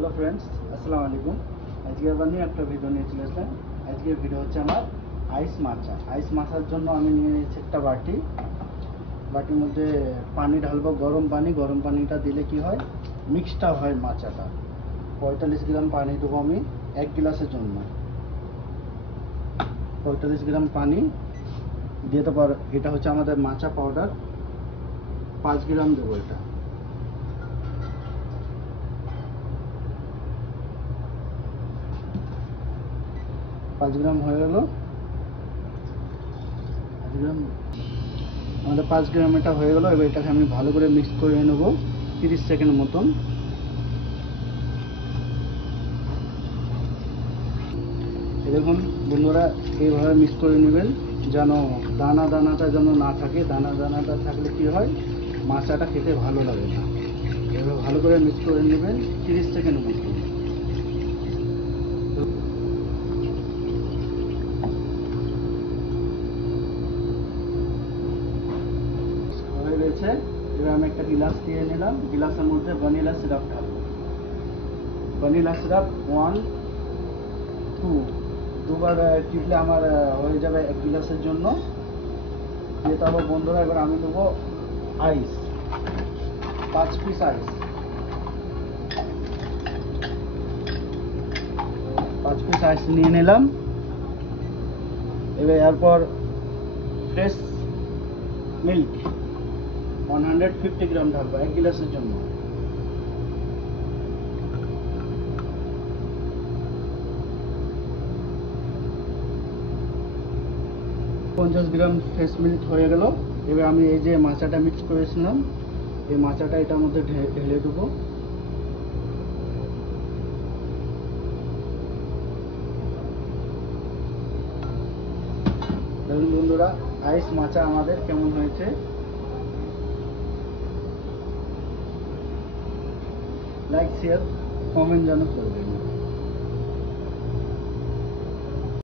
Hello friends, আসসালামু আলাইকুম। আজকে আবার নিয়ে একটা ভিডিও নিয়ে চলে আসলাম। আজকের ভিডিও হচ্ছে আমার আইস মাছার জন্য আমি নিয়ে নিয়েছি একটা বাটির মধ্যে পানি ঢালবো, গরম পানিটা দিলে কি হয়, মিক্সটা হয় মাচাটা। 45 গ্রাম পানি দেবো আমি এক গ্লাসের জন্য। 45 গ্রাম পানি দিয়ে দেবো। এটা হচ্ছে আমাদের মাচা পাউডার, 5 গ্রাম দেবো। এটা 5 গ্রাম হয়ে গেল। 5 গ্রাম আমাদের 5 গ্রাম এটা হয়ে গেল। এবার এটাকে আমি ভালো করে মিক্স করে নেব 30 সেকেন্ড মতন। দেখুন বন্ধুরা, এইভাবে মিক্স করে নেবেন যেন দানাটা যেন না থাকে। দানাটা থাকলে কি হয়, মাছটা খেতে ভালো লাগে না। এবার ভালো করে মিক্স করে নেবেন 30 সেকেন্ড মতন। হয়ে গেছে। এবার আমি একটা গ্লাস দিয়ে নিলাম, গ্লাসের মধ্যে ভ্যানিলা সিরাপ ঢালবো। ভ্যানিলা সিরাপ 1 2 দুবার টিপলে আমার হয়ে যাবে এক গ্লাসের জন্য। দিয়ে তারপর বন্ধুরা এবার আমি নেবো আইস, 5 পিস আইস। 5 পিস আইস নিয়ে নিলাম। এবার এরপর ফ্রেশ মিল্ক 150 গ্রাম ঢালবো এক গ্লাসের জন্য। পঞ্চাশ গ্রাম ফ্রেশ মিল্ক হয়ে গেল। এবার আমি এই যে মাচাটা মিক্স করেছিলাম, এই মাচাটা এটার মধ্যে ঢেলে দেবো। দেখুন বন্ধুরা, আইস মাচা আমাদের কেমন হয়েছে। লাইক শেয়ার কমেন্ট যেন করবেন।